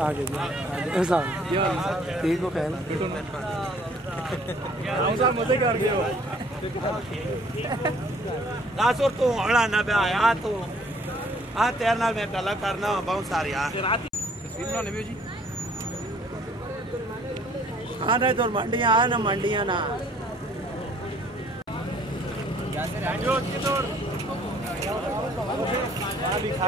आगे ठीक हो खैर मजे कर गए हो नासुर तू हड़ा ना पे आया तू आ तेरे नाल मैं गल करना बहुत सारी आ तस्वीर बनाने भी जी हाँ नहीं तो मंडियां आ ना मंडियां ना अभी खा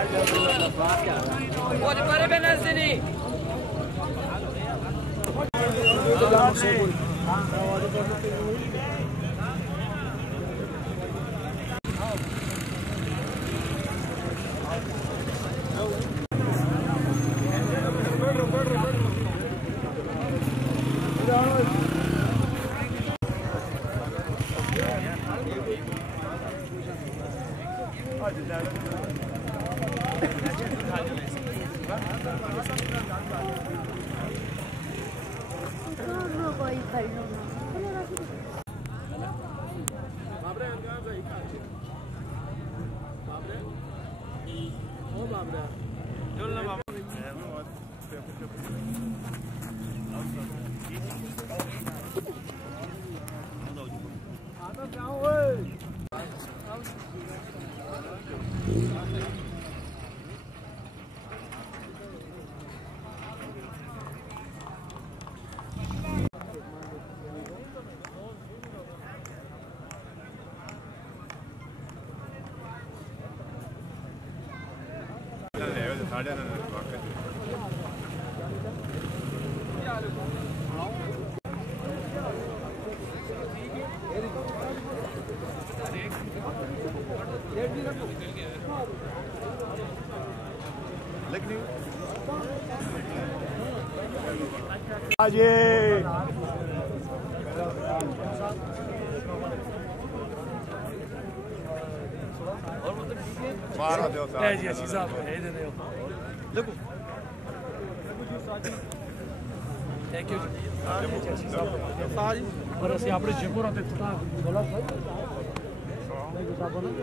और असं अपने जयपुर आते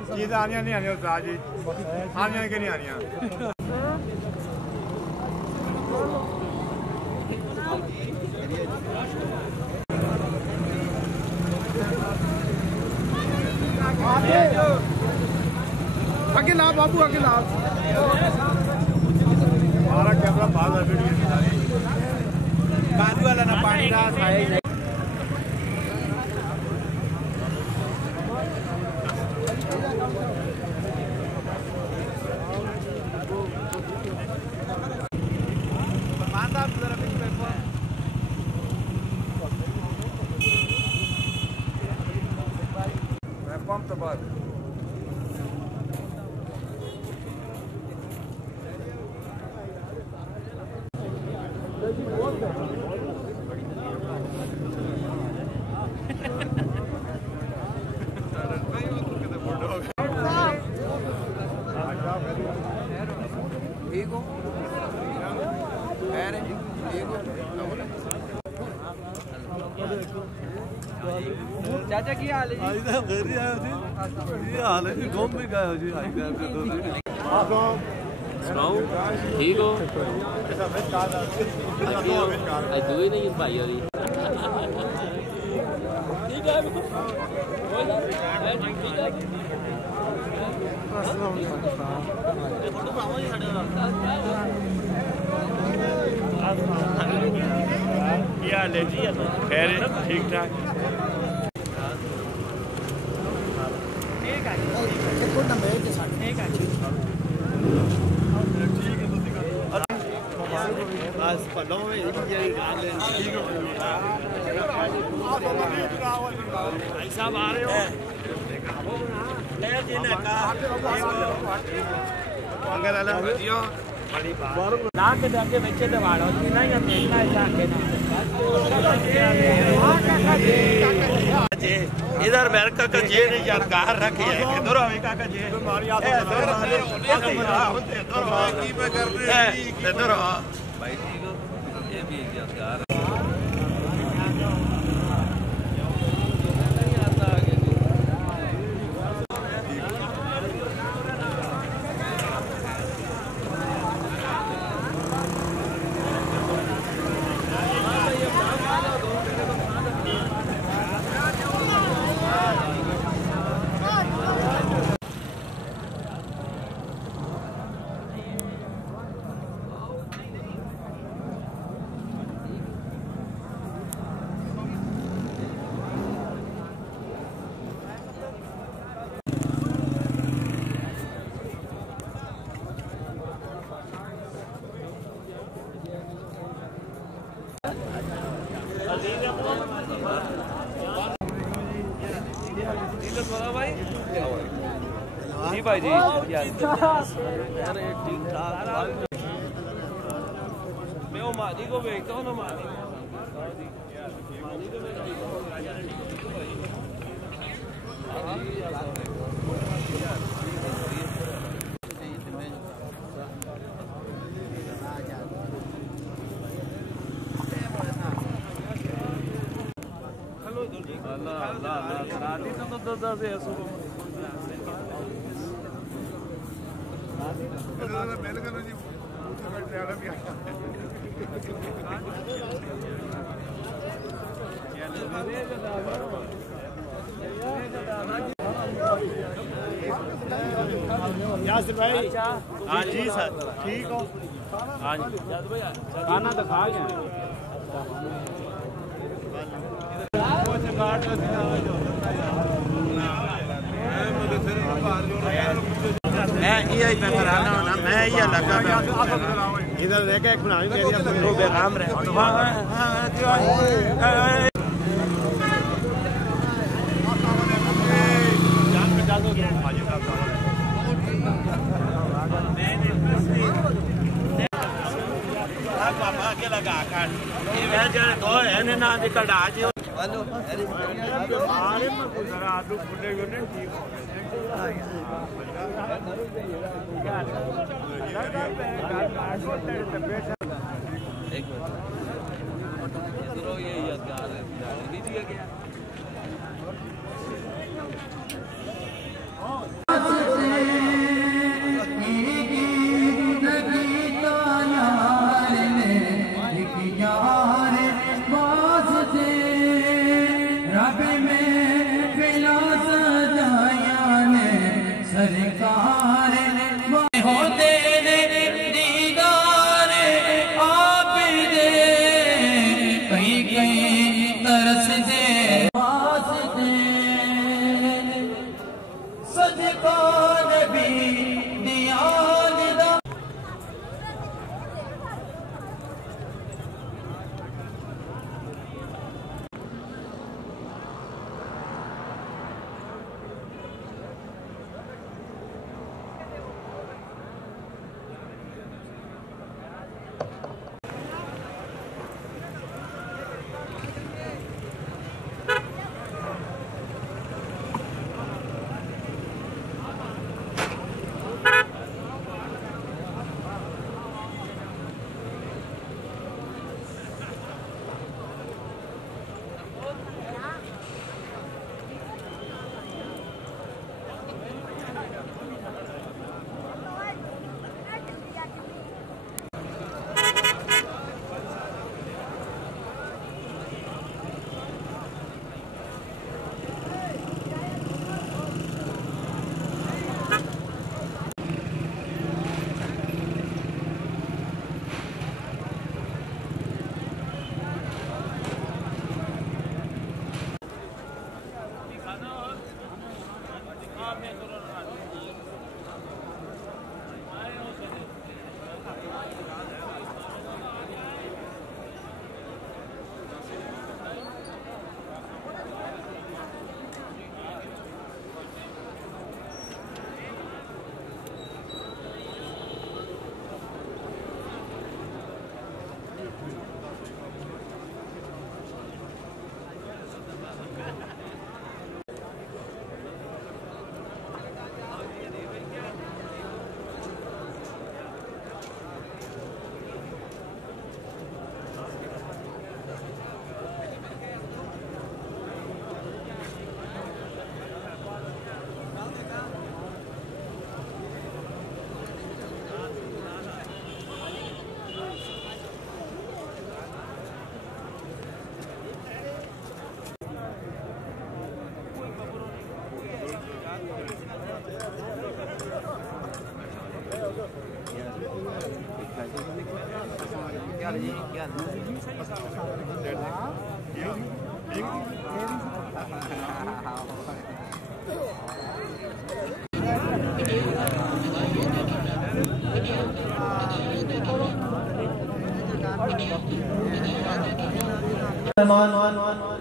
चीज़ आनिया नहीं आनिया उस्ताद जी आनिया के नहीं आनिया आगे ला बाबू आगे ला हमारा कैमरा बाहर वीडियो बाजू वाला ना पानी रास है पंप तो बाद ठीक हो चाचा की हाल है हाल है घूम भी गए हो जी सुनाओ ठीक हो दो ही नहीं भाई अभी ठीक है क्या ले जी खैर ठीक ठाक बस पलों में साहब आ रहे हो इधर मेरे का जेर यादगार रखे है इधर आवे का जेर इधर भाई ठीक हो ये भी यादगार जी भाई जी ठीक ठाक मैं वो मानी को देखता हूँ ना मानी यासिर भाई हाँ जी सर ठीक हो हाँ जी खाना तो खा गए मैं ये कराना होना मैं ये लगा इधर देखे एक बना मेरी तो बेकाम रहे जान पे डाल दो हाजी साहब पापा के लगा कर ये मैं जो दो है ने ना निकल आज हेलो हमारे में जरा आलू फुले गए ने ठीक हो सरकार होते दीदार आप दे कहीं कहीं तरस दे वास्ते सजकान भी दियान दा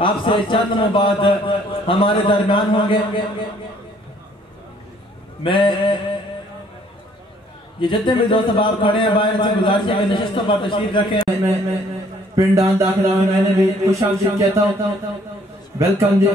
आपसे चंद बाद हमारे दरमियान होंगे। मैं ये जितने भी दोस्त बाप खड़े हैं बाहर से गुजारिश है नशिस्तों पर तशरीफ रखें। मैं पिंडान दाखिला में मैंने भी खुश आमदीद कहता हूँ। वेलकम जी।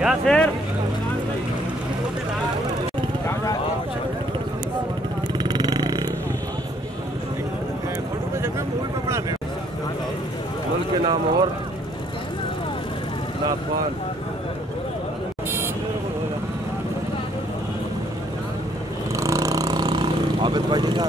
या सर मुल्क के नाम और नाफान आबिद भाई जी का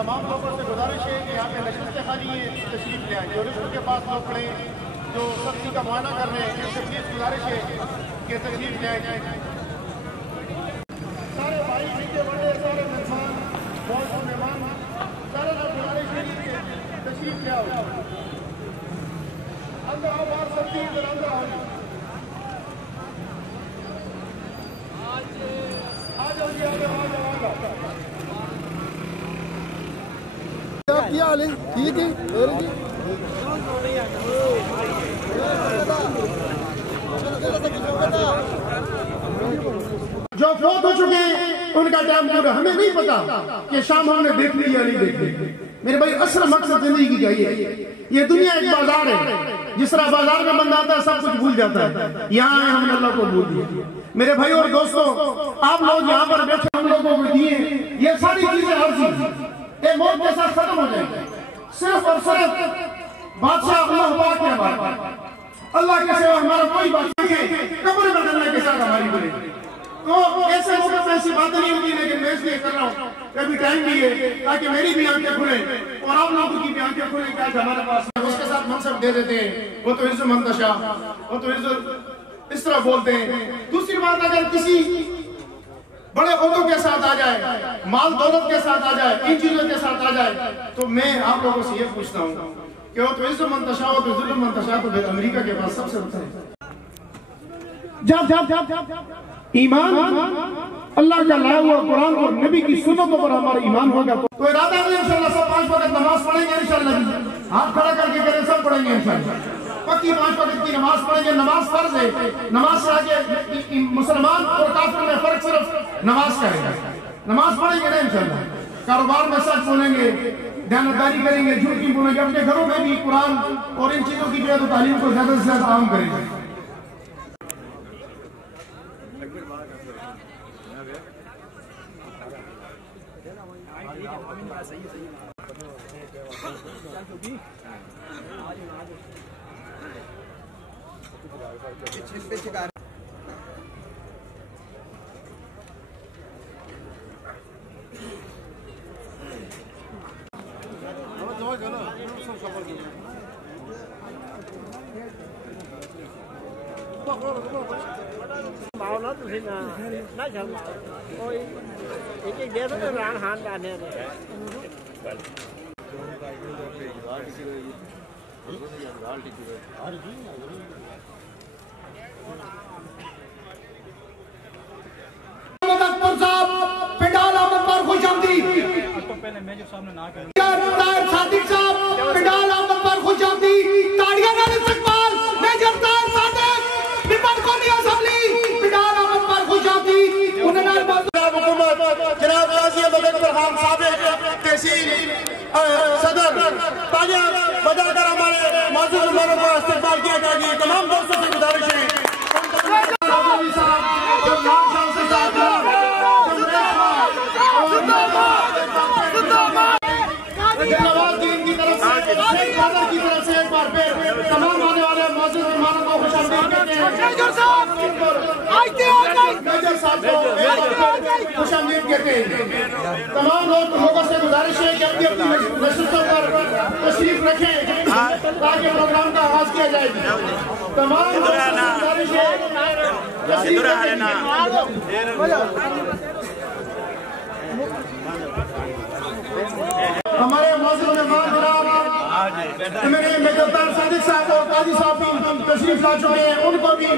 तमाम लोगों से गुजारिश है कि यहाँ पे नशिस्तें खाली तशरीफ ले आए। जो रिस्क के पास लोग खड़े जो सख्ती का मुआयना कर रहे हैं इनसे प्लीज गुजारिश है कि तशरीफ ले आए। सारे भाई नीचे बड़े सारे मेहमान बहुत मेहमान सारे लोग गुजारिश है कि तशरीफ ले आओ। अंदर आओ बाहर सख्ती इधर अंदर आओ। आ जाओ जी आ जाओ आ जाओ आ जाओ। क्या हाल है? ठीक है। जो फौत हो चुके हैं उनका टाइम पूरा हमें नहीं पता कि शाम हमने देख ली या नहीं देख ली। मेरे भाई असल मकसद जिंदगी का ये दुनिया एक बाजार है। जिस तरह बाजार में बंदा आता है सब कुछ भूल जाता है, यहाँ आए हमने अल्लाह को भूल दिया। मेरे भाई और दोस्तों आप लोग यहाँ पर बैठे हम लोगों को दिए ये सारी चीजें हर चीज ये मौत के साथ खत्म हो जाएगी। सिर्फ और सिर्फ बादशाह अल्लाह पाक है हमारा। अल्लाह के सिवा हमारा कोई बात नहीं है। कब्र में अल्लाह के साथ हमारी बनेगी। तो ऐसे मौके पर ऐसी बातें नहीं होती, लेकिन मैं इसलिए कर रहा हूँ कभी टाइम भी है ताकि मेरी भी आंखें खुले और आप लोगों की भी आंखें खुले। क्या हमारे पास उसके साथ मनसब दे देते हैं, वो तो इज्जत मंतशा, वो तो इज्जत इस तरह बोलते हैं। दूसरी बात अगर किसी बड़े ओहदों के साथ आ जाए, माल दौलत के साथ आ जाए, इन चीजों के साथ आ जाए, तो मैं आप लोगों से ये पूछता हूँ कि वो तो इज्जत मंतशा हो तो जुल्म मंतशा तो फिर अमेरिका के पास सबसे होता है। ईमान अल्लाह का लाया हुआ कुरान और नबी की सुन्नतों पर हमारा ईमान होगा तो इरादा नहीं इंशाल्लाह सब 5 वक्त नमाज पढ़ेंगे इंशाल्लाह। हाथ खड़ा करके करें सब पढ़ेंगे इंशाल्लाह। पक्की 5 वक्त की नमाज पढ़ेंगे। नमाज फर्ज है। नमाज से आगे मुसलमान और काफिर में फर्क सिर्फ नमाज का है। नमाज पढ़ेंगे ना इंशाल्लाह। कारोबार में सच बोलेंगे, दयानतदारी करेंगे, झूठ नहीं बोलेंगे। अपने घरों में भी कुरान और इन चीजों की जो है तो तालीम को ज्यादा से ज्यादा आम करेंगे। bảo nó thì là nó chẳng bảo ôi cái ghế nó ràng hạn cả nè पिंडाल Ahmad पर खुशामदीद। पहले मेजर साहब ने ना कहा ताहिर सादिक साहब पिंडाल अहमद पर खुशामदीद। ताड़ियां नाल इस्तकबाल मेजर ताहिर सादिक रिपन कौमी असेंबली पिंडाल अहमद पर खुशामदीद। उन्हें नाल जनाब हुकूमत जनाब गाजी अहमद खान साबिक तहसील सदर तालियां बजाकर हमारे मौजूद मेहमानों का इस्तकबाल किया जाएगा। तमाम दोस्तों से गुजारिश है से एक बार फिर तमाम आने वाले मौजूद मेहमानों को खुशामदीद कहते हैं। मेजर साहब को खुशामदीद कहते हैं। तमाम लोगों से गुजारिश है कि अपनी अपनी नशिस्तों पर तशरीफ रखें ताकि प्रोग्राम का आगाज किया जाएगा। तमाम लोगों से गुजारिश है हमारे मौजूद मेहमान जनाब मेरे मेजर ताहिर सादिक साहब और काजी साहब भी तशरीफ ला चुके हैं। उनको भी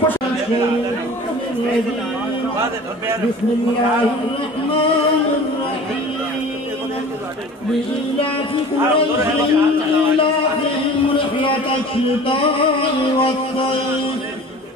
खुश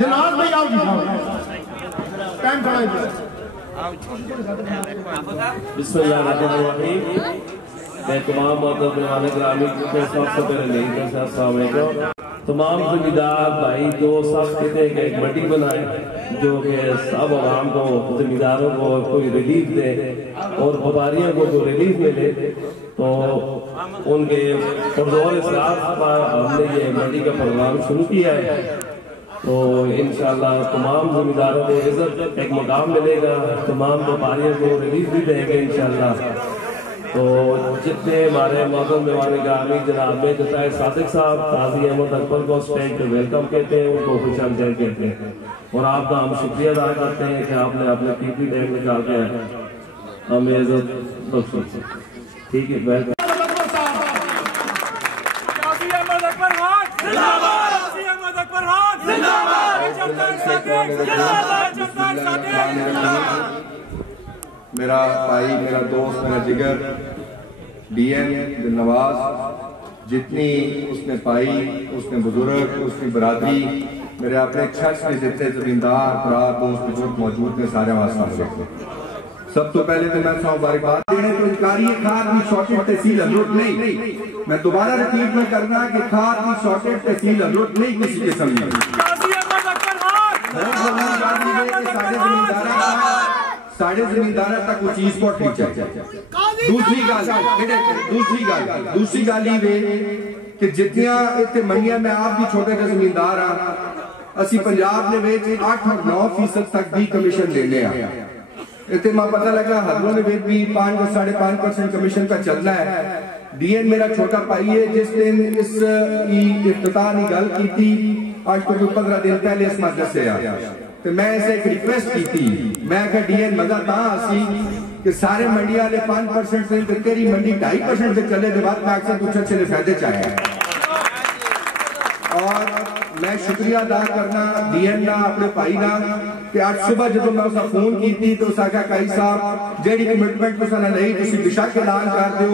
जनाब भाई आओ जी टाइम खड़ा है। बिस्मिल्लाहिर्रहमानिर्रहीम। मैं तमाम ग्रामीण के सबसे पहले तमाम जिम्मेदार भाई दोस्त सब कहते हैं कि एक मंडी बनाए जो कि सब आवाम को जिम्मेदारों को कोई रिलीफ दे और व्यापारियों को जो रिलीफ मिले तो उनके पुरजोर इस्लाह पर हमने ये मंडी का प्रोग्राम शुरू किया है। तो इंशाल्लाह तमाम जिम्मेदारों को इज्जत एक मुकाम मिलेगा, तमाम व्यापारियों को रिलीफ भी देंगे इंशाल्लाह। तो जितने हमारे मौजूद मेहमान ग्रामी जनाब में ताहिर सादिक साहब काजी अहमद अकबर को स्टेज पे वेलकम कहते हैं, उनको खुशामदीद कहते हैं और आपका हम शुक्रिया अदा करते हैं कि आपने अपने कीमती टाइम निकाल के हमें इज्जत बख्शी। ठीक है, वेलकम। मेरा भाई, मेरा दोस्त, मेरा जिगर डीएन दिलनवाज, जितनी उसने पाई, उसने बुजुर्ग, उसकी बरादरी, मेरे अपने चर्च में जितने जमींदार भरा दोस्त बुजुर्ग मौजूद ने सारे वास्ते। सब तो पहले तो मैं मुबारकबाद देने को इनकारी खाद की शॉर्टेज तहसील जरूरत नहीं। मैं दोबारा रिपीट में करना कि खाद की शॉर्टेज तहसील जरूरत नहीं किसी किस्म की। साढ़े जमींदार तक वो चीज को ठीक चाहिए। दूसरी गल ये कि जितनियां इतने मंडियां में आप भी छोटे जमींदार हाँ, असी पंजाब ने 8 और 9% तक भी कमीशन देने इतने मैं पता लगा हलों ने भी 5 और 5.5% कमीशन का चलना है। डीएन मेरा छोटा भाई है, जिस दिन इस इफ्तिताह की गल की थी आज तो 15 दिन पहले इस मजलिस से आया तो मैं इसे एक रिक्वेस्ट की थी। मैं कहा डीएन मजा तासी कि सारे मंडी वाले 5% से तेरी मंडी 2.5% से चले के बाद मैं अक्सर कुछ अच्छे फायदे चाहे। और मैं शुक्रिया अदा करना डीएन ना अपने भाई ना कि आज सुबह जो मैं उसका फोन की थी तो उसका कहा काई साहब जेडी कमिटमेंट नहीं तुम दिशा के ऐलान कर दो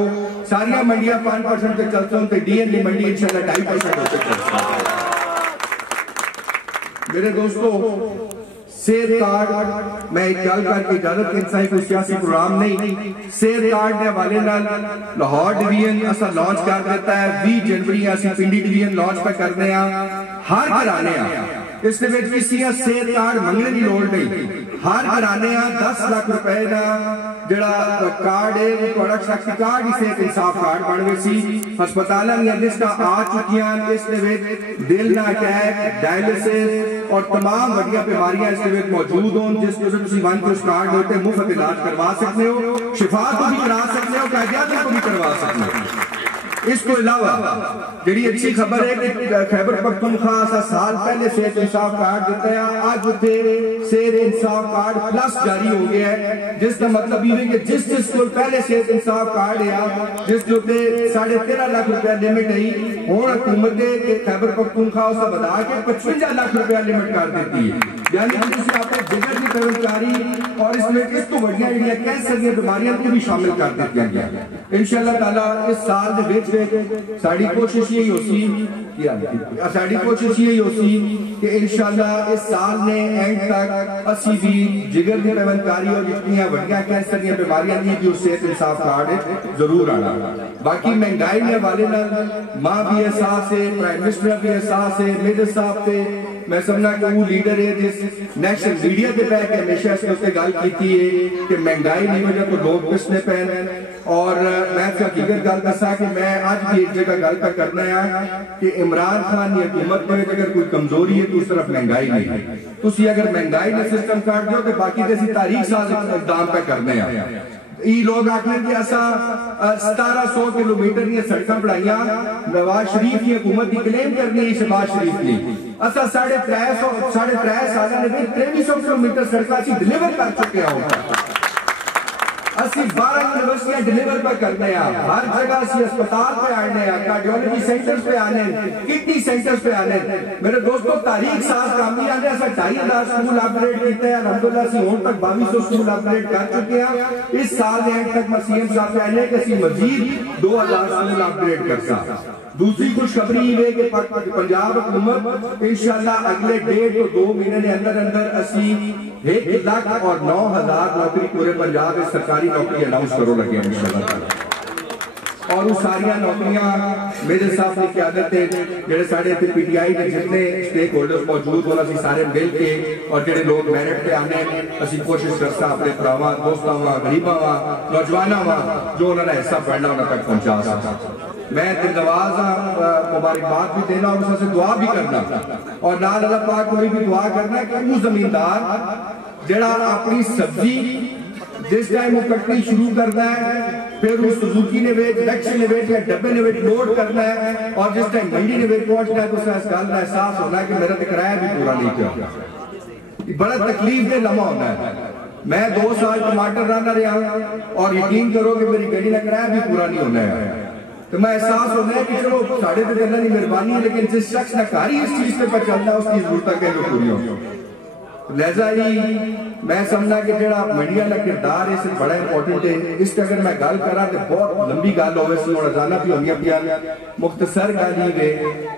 सारिया मंडियां 5% से चलते हो तो डीएन की मंडी इंशाल्लाह 2.5% होते। मेरे दोस्तों सेहत कार्ड मैं एक गल करके इजाजत इंसा कोई सियासी प्रोग्राम नहीं, सेहत कार्ड के हवाले लाहौर डिवीजन असा लॉन्च कर देता है 20 जनवरी असी पिंडी डिवीजन लॉन्च पे करने हर घराने इस किसी सेहत कार्ड मंगने की लोड़ नहीं, हर घराने 10 लाख रुपए का जड़ा कार्ड है वो थोड़ा शक्ति कार्ड ही सेहत इंसाफ कार्ड बन गए सी। हस्पताल लिस्टा आ चुकी इस दिल ना अटैक डायलिसिस और तमाम वड्डियां बीमारियां इस मौजूद हो जिस वन के उस कार्ड होते मुफ्त इलाज करवा सकते हो, शिफा को भी करा सकते हो, कैदियत को भी करवा सकते हो। इसको अलावा जी अच्छी खबर है कि खैबर पख्तूनख्वा साल पहले सेहत इंसाफ कार्ड देता है, आज उसे सेहत इंसाफ कार्ड प्लस जारी हो गया है, जिसका मतलब ये है कि जिस को पहले सेहत इंसाफ कार्ड है जिस जो 13.5 लाख रुपया लिमिट है हूं हुकूमत खैबर पख्तूनख्वा उसे बढ़ा के 55 लाख रुपया लिमिट कर देती है, यानी कि अपने जिगर की कर्मचारी और इसमें इसको बढ़िया कैंसर की बीमारियां को भी शामिल कर दिया गया। इंशाअल्लाह ताला इस साल साड़ी कोशिश यही होती कि इंशाअल्लाह इस साल ने एंड तक असी भी जिगर की पेवनकारी और जितनी बढ़िया कैंसर की बीमारियां नहीं भी सेहत इंसाफ कार्ड जरूर आना। बाकी महंगाई के हवाले मां भी एहसास है, प्राइम मिनिस्टर भी एहसास है, मेरे साहब से मैं समझना कि वो लीडर है जिस नेशनल मीडिया के बैठ के हमेशा इसने गल की है कि महंगाई की वजह तो लोग पिसने पे और मैं हकीकत गल दसा कि मैं आज भी एक जगह गल कर करना है कि इमरान खान की हुकूमत में अगर कोई कमजोरी है तो उस तरफ महंगाई नहीं है। तुसी अगर महंगाई ने सिस्टम काट दो तो बाकी जैसी तारीख साज इकदाम पे करने ये लोग आखने कि असा 1700 किलोमीटर की सड़क बढ़ाइया नवाज शरीफ की हुकूमत की क्लेम करनी है, शहबाज शरीफ की असा 3.5 साल 2300 किलोमीटर सड़क डिलीवर कर चुके हो, असि 12 यूनिवर्सिटियां डिलीवर पर करने हर जगह असि अस्पताल पे आने कार्डियोलॉजी सेंटर्स पे आने किडनी सेंटर्स पे आने। मेरे दोस्तों तारीख साफ कामयाबी आने ऐसा 2500 स्कूल अपग्रेड किए हैं, अल्हम्दुलिल्लाह असि हुन तक 2200 स्कूल अपग्रेड कर चुके हैं। इस साल के एंड तक मैं सीएम साहब से आने कि असि मजीद 2000 स्कूल अपग्रेड कर सकते। दूसरी खुशखबरी ये कि पंजाब हुकूमत इंशाअल्लाह अगले 1.5 to 2 महीने के अंदर अंदर असी 1 लाख और 9,000 नौकरी पूरे पंजाब में सरकारी नौकरी अनाउंस करो लगे इंशाअल्लाह। और वो सारिया नौकरियां मेरे साथ की क्यादत है जेडे साढ़े पीटीआई के जितने स्टेक होल्डर्स मौजूद होना सी सारे मिल के और जेडे लोग मेरिट पे आने असी कोशिश करता अपने भरावां दोस्तां वा गरीबां वा नौजवानां वा जो उन्होंने हिस्सा पढ़ना उन्होंने तक पहुंचा सकता। मैं दिलनवाज मुबारकबाद भी देना और उससे दुआ भी करना और नाल अल्लाह पाक को भी दुआ करना कि वो जमींदार जेड़ा अपनी सब्जी जिस टाइम वो कटनी शुरू करना है फिर उस सुजुकी ने वेट डक्शन ने वेट या डब्बे ने वेट लोड करना है और जिस टाइम मंडी ने वेट पहुंचना है तो उसे इस गल का एहसास होना है कि मेरा तो किराया भी पूरा नहीं किया। बड़ा तकलीफ दे लम्हा होना है। मैं 2 साल टमाटर रहा रहा और यकीन करो कि मेरी गड्डी का किराया भी पूरा नहीं होना है, तो मैं एहसास होना है कि चलो साढ़े तो अल्लाह की मेहरबानी है, लेकिन जिस शख्स ने कारी इस चीज पे चलना है उसकी जरूरत है पूरी हो। लिहाजा ही मैं समझना कि जो मीडिया का किरदार है बड़ा इंपॉर्टेंट है। इस अगर मैं गल करा तो बहुत लंबी गल हो रोजाना भी होनी पिया, मुख्तसर गल ही है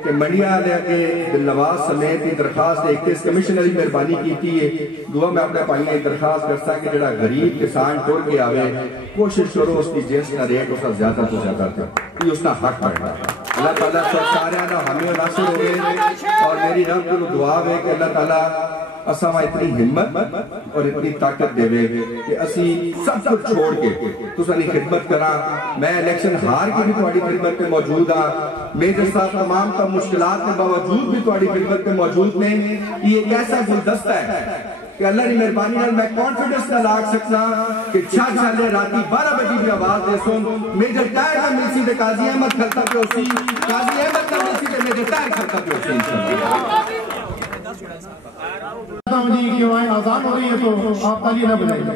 कि मीडिया के दिलनवाज समेत की दरखास्त एक इस कमिश्नर की मेहरबानी की है। दुआ मैं अपने भाई ने दरखास्त करता कि जो गरीब किसान टुर के आवे कोशिश करो उसकी जिस का रेट उसका ज्यादा तो ज्यादा दो, उसका हक पड़ना। अल्लाह ताला सब सारे हमें नासिर हो और मेरी रब को दुआ है कि अल्लाह ताला असा इतनी हिम्मत और इतनी ताकत देवे कि असी सब कुछ छोड़ के तुसानी खिदमत करा। मैं इलेक्शन हार के भी तुम्हारी खिदमत में मौजूद हाँ, मेरे साथ तमाम तम मुश्किलात के बावजूद भी तुम्हारी खिदमत में मौजूद ने। ये एक ऐसा गुलदस्ता है कि अल्लाह की मेहरबानी मैं कॉन्फिडेंस ना लाग सकता कि छाले राती 12 बजे की आवाज दे सुन मेजर टायर का मिलसी दे काजी अहमद खलता पे उसी काजी अहमद का मिलसी दे मेजर टायर खलता पे उसी जी क्यों आजान हो रही है तो आप ताली ना बजाइए।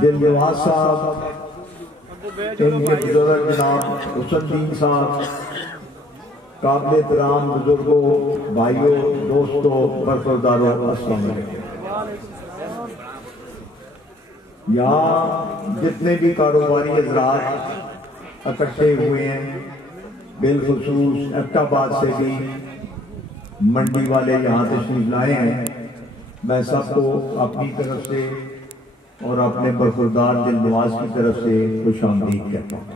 दिलनवाज साहब, इनके बुजुर्ग जनाब हुसैन साहब, काबिल एहतराम बुजुर्गों, भाइयों, दोस्तों, बरकरदारों, अस्सलाम वालेकुम। यहाँ जितने भी कारोबारी हजरात इकट्ठे हुए हैं बिलखुसूस एबटाबाद से भी मंडी वाले यहाँ तशरीफ लाए हैं, मैं सबको अपनी तरफ से और अपने बरखुरदार दिल नवाज की तरफ से खुशामदीद कहता हूँ।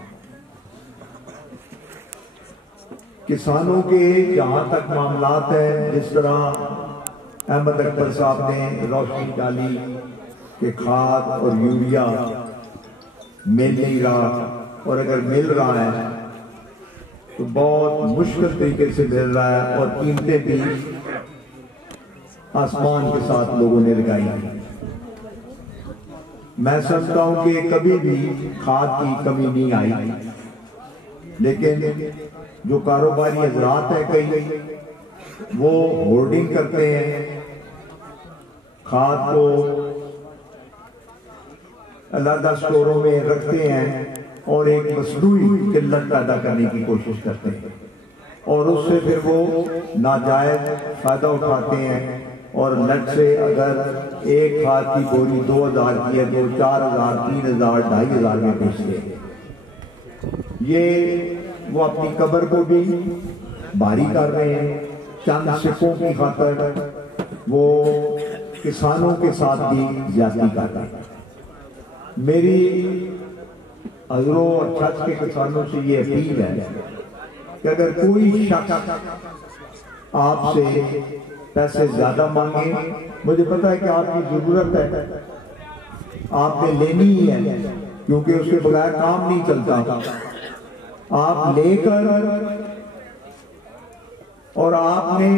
किसानों के जहाँ तक मामलात हैं, जिस तरह अहमद अकबर साहब ने रोशनी डाली कि खाद और यूरिया मिल नहीं रहा, और अगर मिल रहा है तो बहुत मुश्किल तरीके से मिल रहा है, और कीमतें भी आसमान के साथ लोगों ने लगाई हैं। मैं समझता हूं कि कभी भी खाद की कमी नहीं आई, लेकिन जो कारोबारी हजरात हैं कई वो होर्डिंग करते हैं, खाद को अलग स्टोरों में रखते हैं और एक मसनूई किल्लत पैदा करने की कोशिश करते हैं, और उससे फिर वो नाजायज फायदा उठाते हैं। और लट से अगर एक खाद की बोरी 2000 की है तो 4000, 3000, 2500 में बेचते हैं। ये वो अपनी कब्र को भी भारी कर रहे हैं, चंद सिक्कों की खातर वो किसानों के साथ भी ज्यादती करते हैं। मेरी हज़रों और छत के किसानों से ये अपील है कि अगर कोई शख्स आपसे पैसे ज्यादा मांगे, मुझे पता है कि आपकी जरूरत है, आपने लेनी ही है, क्योंकि उसके बगैर काम नहीं चलता। आप लेकर, और आपने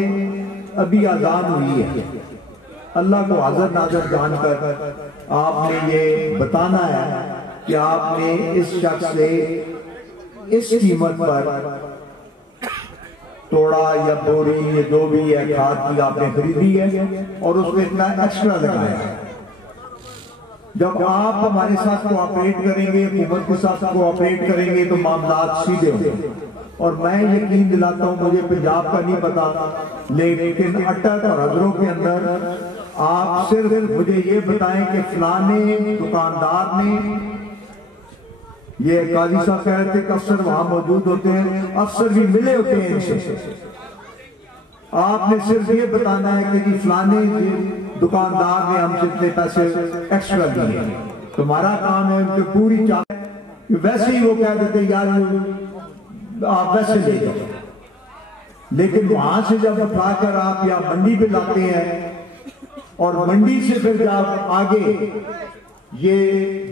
अभी आजाद हुई है, अल्लाह को हाज़िर नाज़िर जानकर आपने ये बताना है कि आपने इस शख्स से इस कीमत पर तोड़ा या बोरी या जो भी है खाद की आपने खरीदी है, और उसमें इतना एक्स्ट्रा लगाया है। जब आप हमारे साथ कोऑपरेट करेंगे, हुकूमत के साथ कोऑपरेट करेंगे, तो मामलात सीधे होंगे। और मैं यकीन दिलाता हूँ, मुझे पंजाब का नहीं पता, लेकिन अटक और हजरों के अंदर आप सिर्फ मुझे ये बताएं कि फलाने दुकानदार ने, ये काजी साहब कह रहे थे कि अफसर वहां मौजूद होते हैं, अफसर भी मिले होते हैं इनसे। आपने सिर्फ ये बताना है कि जी फलाने दुकानदार ने हमसे इतने पैसे एक्स्ट्रा दिए, तुम्हारा काम है उनकी पूरी चाल। वैसे ही वो कह देते यार आप वैसे ले जाओ, लेकिन वहां से जब उठाकर आप या मंडी पे लाते हैं, और मंडी से फिर जब आगे ये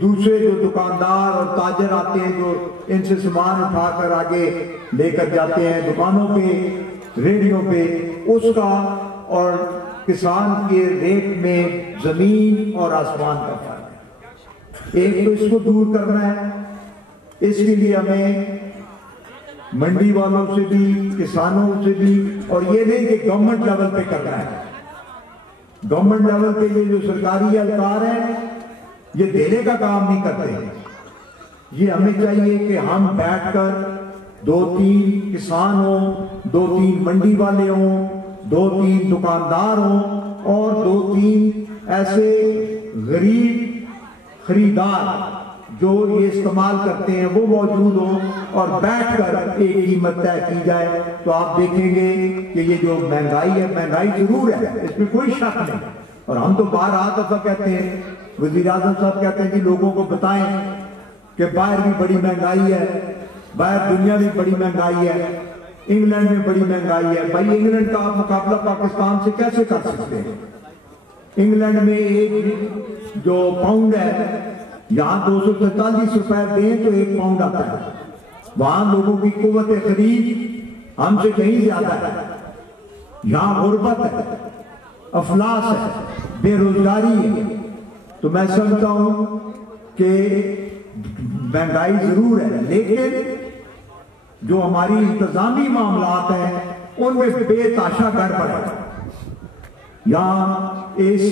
दूसरे जो दुकानदार और ताजर आते हैं जो इनसे सामान उठाकर आगे लेकर जाते हैं दुकानों पे, रेडियो पे, उसका और किसान के रेट में जमीन और आसमान का फर्क है। एक तो इसको दूर करना है, इसके लिए हमें मंडी वालों से भी, किसानों से भी, और ये नहीं कि गवर्नमेंट लेवल पे करना है। गवर्नमेंट लेवल पे ये जो सरकारी एहलकार है ये देने का काम नहीं करते। ये हमें चाहिए कि हम बैठकर 2-3 किसान हो, 2-3 मंडी वाले हों, 2-3 दुकानदार हों, और 2-3 ऐसे गरीब खरीदार जो ये इस्तेमाल करते हैं वो मौजूद हो, और बैठकर एक कीमत तय की जाए। तो आप देखेंगे कि ये जो महंगाई है, महंगाई जरूर है, इसमें कोई शक नहीं। और हम तो बाहर आता था कहते हैं, वज़ीर आज़म साहब कहते हैं कि लोगों को बताएं कि बाहर भी बड़ी महंगाई है, बाहर दुनिया में बड़ी महंगाई है, इंग्लैंड में बड़ी महंगाई है। भाई इंग्लैंड का आप मुकाबला पाकिस्तान से कैसे कर सकते हैं? इंग्लैंड में एक जो पाउंड है, यहाँ 243 रुपए दें तो 1 पाउंड आता है। वहां लोगों की कुव्वत खरीद हमसे कहीं ज्यादा है। यहाँ गुर्बत है, अफलास है, बेरोजगारी है। तो मैं समझता हूं कि महंगाई जरूर है, लेकिन जो हमारी इंतजामी मामलात हैं उनमें बेताशा गड़बड़ है। यहाँ AC,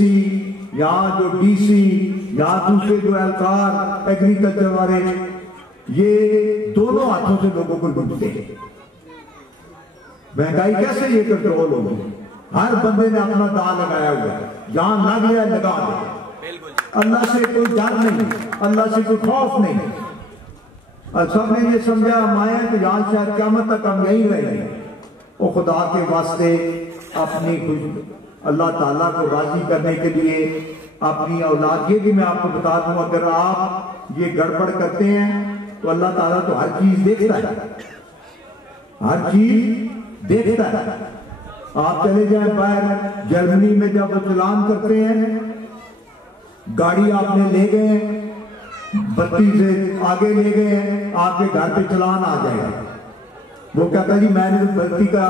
यहाँ जो DC, यहाँ दूसरे जो एहलकार एग्रीकल्चर वाले, ये दोनों हाथों से लोगों को लूटते हैं। महंगाई कैसे ये कंट्रोल होगी? हर बंदे ने अपना दांव लगाया हुआ है, जहां लग गया लगा दे। अल्लाह से कोई डर नहीं, अल्लाह से कोई खौफ नहीं। और सबने ये समझा हम आए तो यहाँ शायद क़यामत तक हम यहीं रहेंगे। वो खुदा के वास्ते अपनी अल्लाह ताला को राजी करने के लिए अपनी औलाद, ये भी मैं आपको बता दूं, अगर आप ये गड़बड़ करते हैं तो अल्लाह ताला तो हर चीज देखता है, हर चीज देखता है। आप चले जाएं बाहर जर्मनी में, जब वो चलान करते हैं, गाड़ी आपने ले गए, बत्ती से आगे ले गए, आपके घर पे चलान आ जाएगा। वो कहता जी मैंने बत्ती का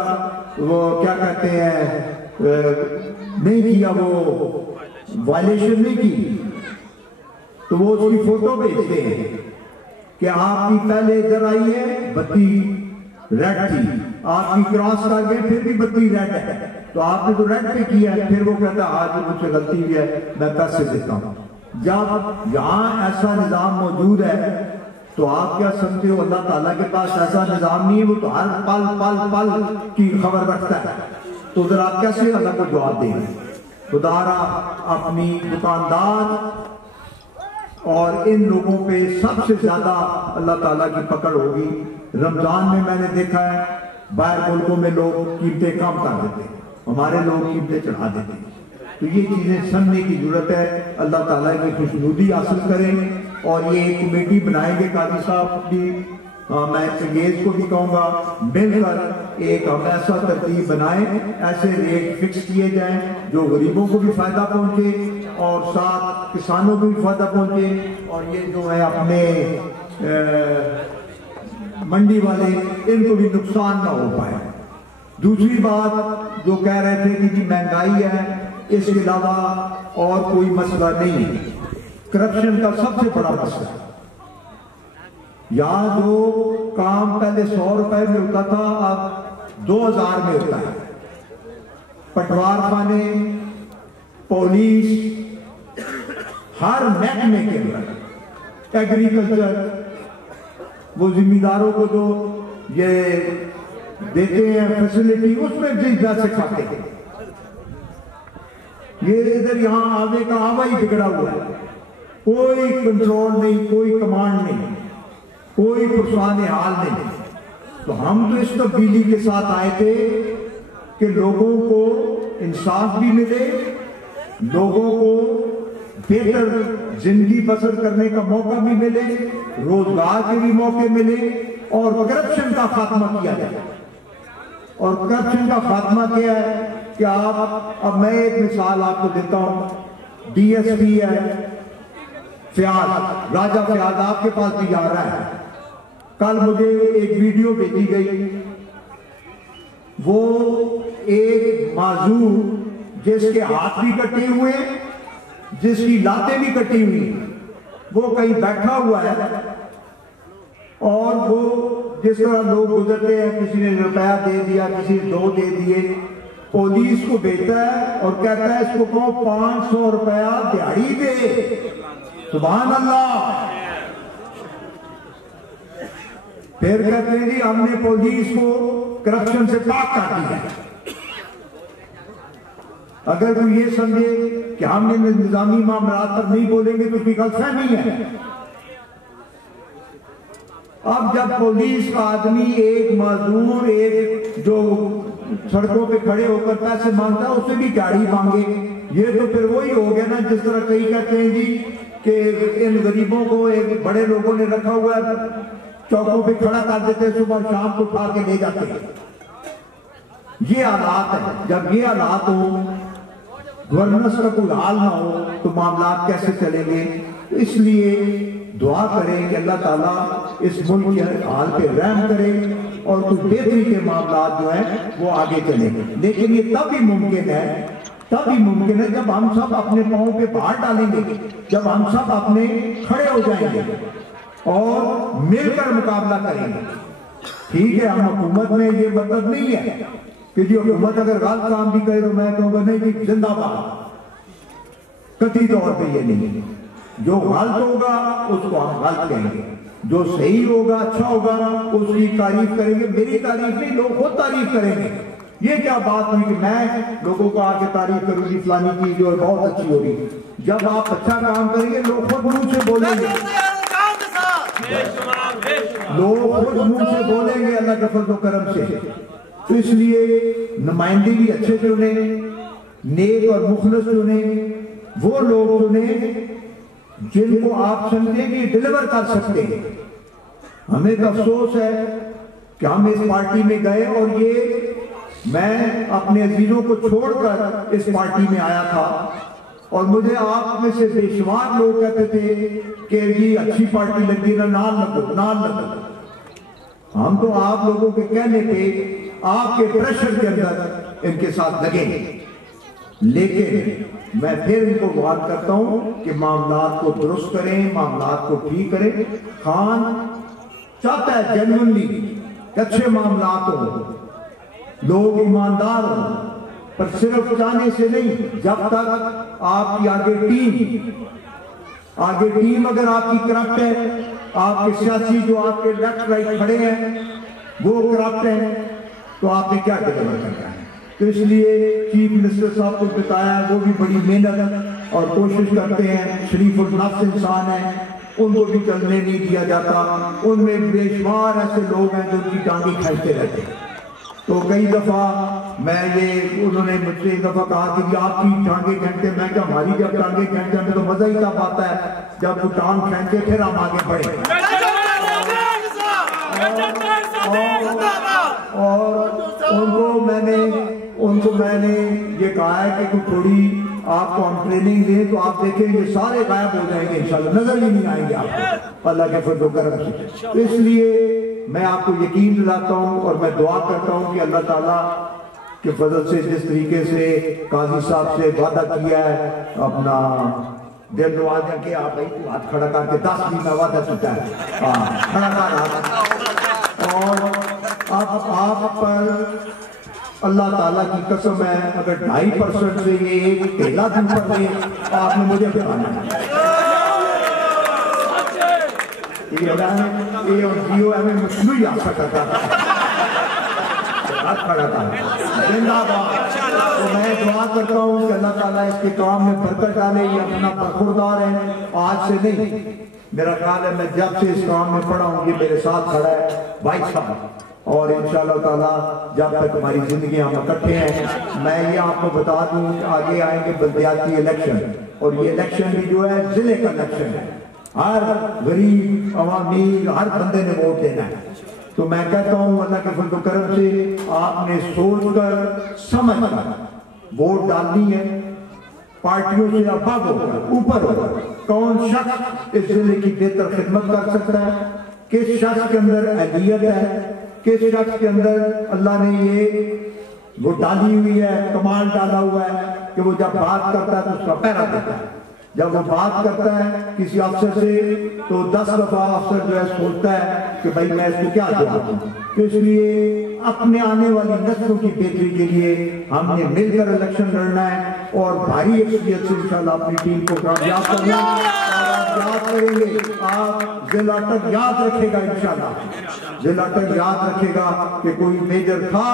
वो क्या कहते हैं नहीं किया, वो वायलेशन नहीं की, तो वो उसकी फोटो भेजते हैं कि आपकी पहले इधर आई है बत्ती रेड थी, आपकी क्रॉस कर गए फिर भी बत्ती रेड है, तो आपने तो रेड पे किया है। फिर वो कहता है आज मुझसे गलती हुई है, मैं पैसे देता हूँ। जब यहाँ ऐसा निजाम मौजूद है तो आप क्या समझते हो अल्लाह ताला के पास ऐसा निजाम नहीं है? वो तो हर पल पल पल की खबर रखता है, तो उधर आप कैसे अल्लाह को जवाब देंगे? खुदारा अपनी दुकानदार और इन लोगों पे सबसे ज्यादा अल्लाह ताला की पकड़ होगी। रमजान में मैंने देखा है बाहर मुल्कों में लोग कीमतें कम कर देते हैं, हमारे लोग कीमतें चढ़ा देते हैं। तो ये चीजें समझने की जरूरत है। अल्लाह ताला की खुशनुदी हासिल करें और ये एक कमेटी बनाएंगे काजी साहब की, मैं चंगेज को भी कहूँगा मिलकर एक हम ऐसा तरतीब बनाए, ऐसे रेट फिक्स किए जाएं जो गरीबों को भी फायदा पहुँचे और साथ किसानों को भी फायदा पहुँचे, और ये जो है अपने मंडी वाले इनको भी नुकसान ना हो पाए। दूसरी बात जो कह रहे थे कि जी महंगाई है, इसके अलावा और कोई मसला नहीं है। करप्शन का सबसे बड़ा मसला है। यहाँ जो काम पहले 100 रुपए में होता था अब 2000 में होता है। पटवार खाने, पुलिस, हर महकमे के अंदर, एग्रीकल्चर, वो जिम्मेदारों को जो ये देते हैं फैसिलिटी, उसमें भी पैसे खाते हैं। ये इधर यहाँ आगे का आवा ही बिगड़ा हुआ है, कोई कंट्रोल नहीं, कोई कमांड नहीं, कोई पुरसान हाल नहीं। तो हम तो इस तब्दीली के साथ आए थे कि लोगों को इंसाफ भी मिले, लोगों को बेहतर जिंदगी बसर करने का मौका भी मिले, रोजगार के भी मौके मिले और करप्शन का खात्मा किया जाए। और करप्शन का खात्मा क्या है कि आप, अब मैं एक मिसाल आपको देता हूं। डीएसपी है फयाज, राजा फयाज आपके पास भी जा रहा है। कल मुझे एक वीडियो भेजी गई, वो एक माजूर जिसके हाथ भी कटे हुए, जिसकी लातें भी कटी हुई, वो कहीं बैठा हुआ है और वो जिस तरह लोग गुजरते हैं, किसी ने रुपया दे दिया, किसी ने 2 दे दिए, पुलिस को भेजता है और कहता है इसको कहो 500 रुपया दिहाड़ी दे। सुभान अल्लाह। फिर कहते हैं जी हमने पुलिस को करप्शन से पाक कर दिया। अगर कोई ये समझे कि हमने निजामी मामलात पर नहीं बोलेंगे तो उसकी गलतफहमी है। अब जब पुलिस का आदमी, एक मजदूर, एक जो सड़कों पे खड़े होकर पैसे मांगता है, उससे भी गाड़ी मांगे, ये तो फिर वही हो गया ना जिस तरह कई कहते हैं जी कि इन गरीबों को एक बड़े लोगों ने रखा हुआ है, चौकों पे खड़ा कर देते, सुबह शाम को उठा के ले जाते हैं। ये हालात है। जब ये हालात हो, गवर्नेंस का कोई हाल ना हो, तो मामला कैसे चलेंगे? तो इसलिए दुआ करें कि अल्लाह ताला इस मुल्क के हाल पे रहम करे और कुछ बेहतरी के मामला जो है वो आगे चलेंगे। लेकिन ये तभी मुमकिन है जब हम सब अपने पांव पे बाहर डालेंगे, जब हम सब अपने खड़े हो जाएंगे और मिलकर मुकाबला करेंगे। ठीक है, हम हुकूमत में ये मतलब नहीं है कि जो हुकूमत अगर गलत काम भी करे तो मैं कहूँगा नहीं कि जिंदाबाद, कतई तौर पे ये नहीं है। जो गलत होगा उसको हम गलत कहेंगे, जो सही होगा, अच्छा होगा, उसकी तारीफ करेंगे। मेरी तारीफ नहीं, लोग खुद तारीफ करेंगे। ये क्या बात हुई कि मैं लोगों को आके तारीफ करूंगी फलानी चीज और बहुत अच्छी होगी। जब आप अच्छा काम करेंगे लोग खुद मुंह से बोलेंगे। लोग खुद मुंह से बोलेंगे अल्लाह के फजल करम से। तो इसलिए नुमाइंदे भी अच्छे चुने, नेक और मुखलस चुने, वो लोग चुने जिनको आप समझे कि डिलीवर कर सकते हैं। हमें तो अफसोस है कि हम इस पार्टी में गए और ये मैं अपने अजीजों को छोड़कर इस पार्टी में आया था और मुझे आप में से बेशुमार लोग कहते थे कि ये अच्छी पार्टी लगी ना, नाल लगो। हम तो आप लोगों के कहने पे आपके प्रेशर के अंदर इनके साथ लगे, लेकिन मैं फिर इनको बात करता हूं कि मामलात को दुरुस्त करें, मामलात को ठीक करें। खान चाहता है जेन्युइनली अच्छे मामलात हो, लोग ईमानदार हो, पर सिर्फ चाहने से नहीं, जब तक आपकी आगे टीम अगर आपकी करप्ट है, आपके सियासी जो आपके लेफ्ट राइट खड़े हैं वो करप्ट हैं, तो आपने क्या डिलीवर करना है। तो इसलिए चीफ मिनिस्टर साहब को बताया, वो भी बड़ी मेहनत और कोशिश करते हैं, शरीफ नफ्स इंसान है, उनको भी चलने नहीं दिया जाता। उनमें बेशुमार ऐसे लोग हैं जो उनकी टांगी खींचते रहते हैं। तो कई दफा उन्होंने मुझसे एक दफा कहा कि आपकी टांगे खींचते, मैं क्या हमारी जब टांगे खींचने तो मजा ही तब आता है जब वो टांग खींचे फिर हम आगे बढ़े। और उनको मैंने ये कहा है कि कुछ थोड़ी आपको हम ट्रेनिंग दें तो आप देखेंगे सारे गायब हो जाएंगे इंशाल्लाह, नजर ही नहीं आएंगे आपको अल्लाह के फजल करम से। तो इसलिए मैं आपको यकीन दिलाता हूं और मैं दुआ करता हूं कि अल्लाह ताला के फजल से जिस तरीके से काजी साहब से वादा किया है अपना दिल नवाजा के, आप भाई हाथ खड़ा करके 10 दिन में वादा चुका है, खड़ा कर। और अब आप पर अल्लाह ताला की कसम है, अगर 2.5% से ये एक पहला दिन पर दे आपने मुझे बताना है। ये जियो हमें मुश्किल आ सकता था, खड़ा था जिंदाबाद। तो मैं दुआ करता हूँ कि अल्लाह ताला इसके काम में बरकत डाले। ये अपना बरखुरदार है, आज से नहीं, मेरा ख्याल है मैं जब से इस काम में पड़ा हूँ, ये मेरे साथ खड़ा है भाई साहब। और इंशाअल्लाह ताला जब तक हमारी जिंदगी हम इकट्ठे हैं, मैं ये आपको बता दूं कि आगे आएंगे बल्दियाती इलेक्शन, और ये इलेक्शन भी जो है जिले का इलेक्शन है, हर गरीब अवामी हर बंदे ने वोट देना है। तो मैं कहता हूँ अल्लाह के फजल करम से आपने सोच कर समझ कर वोट डालनी है, पार्टियों से अफवाह होकर ऊपर होकर कौन शख्स इस जिले की बेहतर खिदमत कर सकता है, किस शख्स के अंदर अहलियत है, किस शख्स के अंदर अल्लाह ने ये वो डाली हुई है, कमाल डाला हुआ है कि वो जब बात करता है तो उसका पैरा देता है। जब वो बात करता है किसी अफसर से तो 10 दफा अफसर जो है सोचता है कि भाई मैं इसको क्या जवाब दूं। तो इसलिए अपने आने वाली नस्लों की बेहतरी के लिए हमने मिलकर इलेक्शन लड़ना है और भारी अक्सरियत से इंशाल्लाह अपनी टीम को कामयाब करना है। और याद करेंगे, आप जिला तक याद रखेगा, इंशाल्लाह जिला तक याद रखेगा कि कोई मेजर था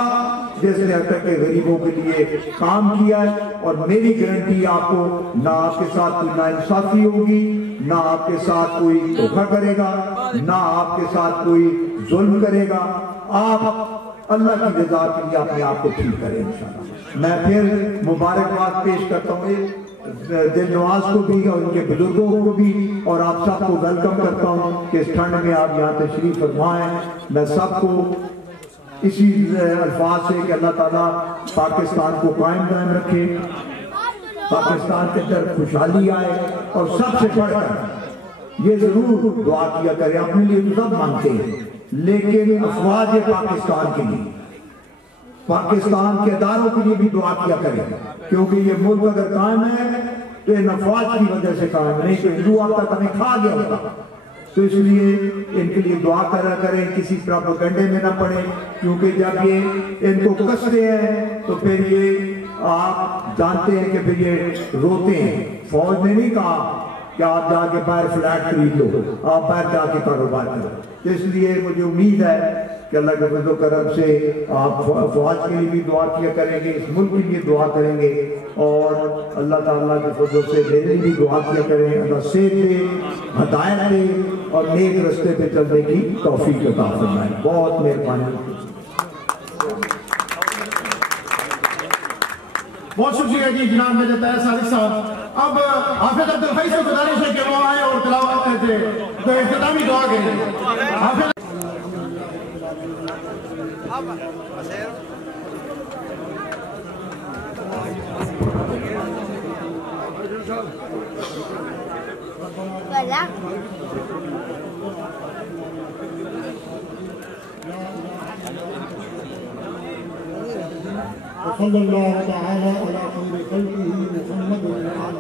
जिसने अब तक के गरीबों के लिए काम किया है। और मेरी गारंटी आपको, ना आपके साथ कोई नाइंसाफी होगी, ना आपके साथ कोई धोखा करेगा, ना आपके साथ कोई जुल्म करेगा। आप अल्लाह की रजा के लिए अपने आप को ठीक करें इंशाल्लाह। मैं फिर मुबारकबाद पेश करता हूँ दिल नवाज को भी और उनके बुजुर्गों को भी, और आप सबको वेलकम करता हूँ कि इस ठंड में आप यहाँ तशरीफ फरमाएं। मैं सबको इसी अल्फाज से कि अल्लाह ताला पाकिस्तान को कायम रखे, पाकिस्तान के अंदर खुशहाली आए, और सबसे बढ़कर ये जरूर दुआ किया करें, अपने लिए तो सब मांगते हैं, लेकिन अफवाज पाकिस्तान के लिए, पाकिस्तान के अदारों के लिए भी दुआ किया करें, क्योंकि ये मुल्क अगर कायम है तो इन अफवाज की वजह से कायम, नहीं तो हिंदू अब तक हमें खा गया होता। तो इसलिए इनके लिए दुआ करा करें, किसी प्रोपेगेंडे में ना पड़े, क्योंकि जब ये इनको कसते हैं तो फिर ये आप जानते हैं कि फिर ये रोते हैं। फौज ने नहीं कहा कि आप जाके बाहर फ्लैट खरीद लो, आप बाहर जाके कारोबार करो। तो इसलिए मुझे उम्मीद है कि अल्लाह के फज़ल करम से आप फौज के लिए भी दुआ किया करेंगे, इस मुल्क के लिए दुआ करेंगे और अल्लाह ताला के फज़ल से मेरे लिए भी दुआ किया करें। अल्लाह सेहत दे, हदायत दे और नेक रास्ते पे चलने की तौफीक अता फरमाए। बहुत मेहरबानी। बहुत शुक्रिया जी जनाब मेरे तय सादिक साहब। अब हाफिज अब्दुल हई से गुजारिश है कि वो आए और तिलावत करते तो इख्तितामी दुआ करें। हाफिज सल्लल्लाहु तआला अला खैरि खल्क़िही मुहम्मद व आलिहि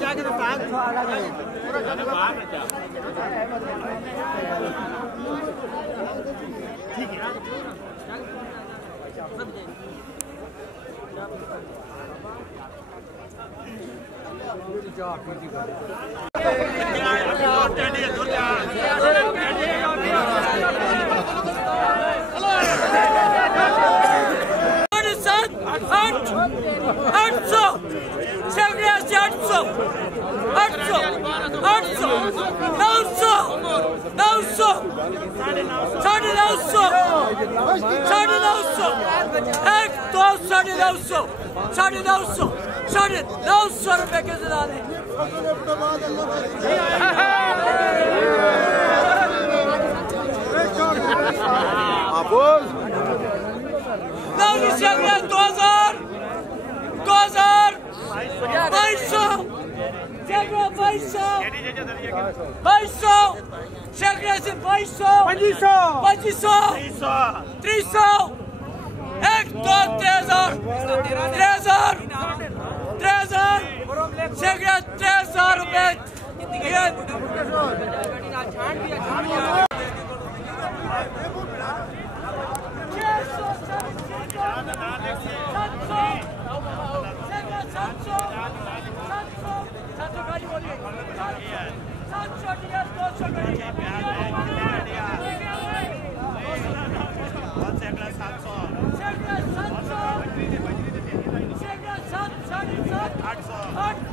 जाके तो बाहर ठीक है रुपए के ज़राने आठ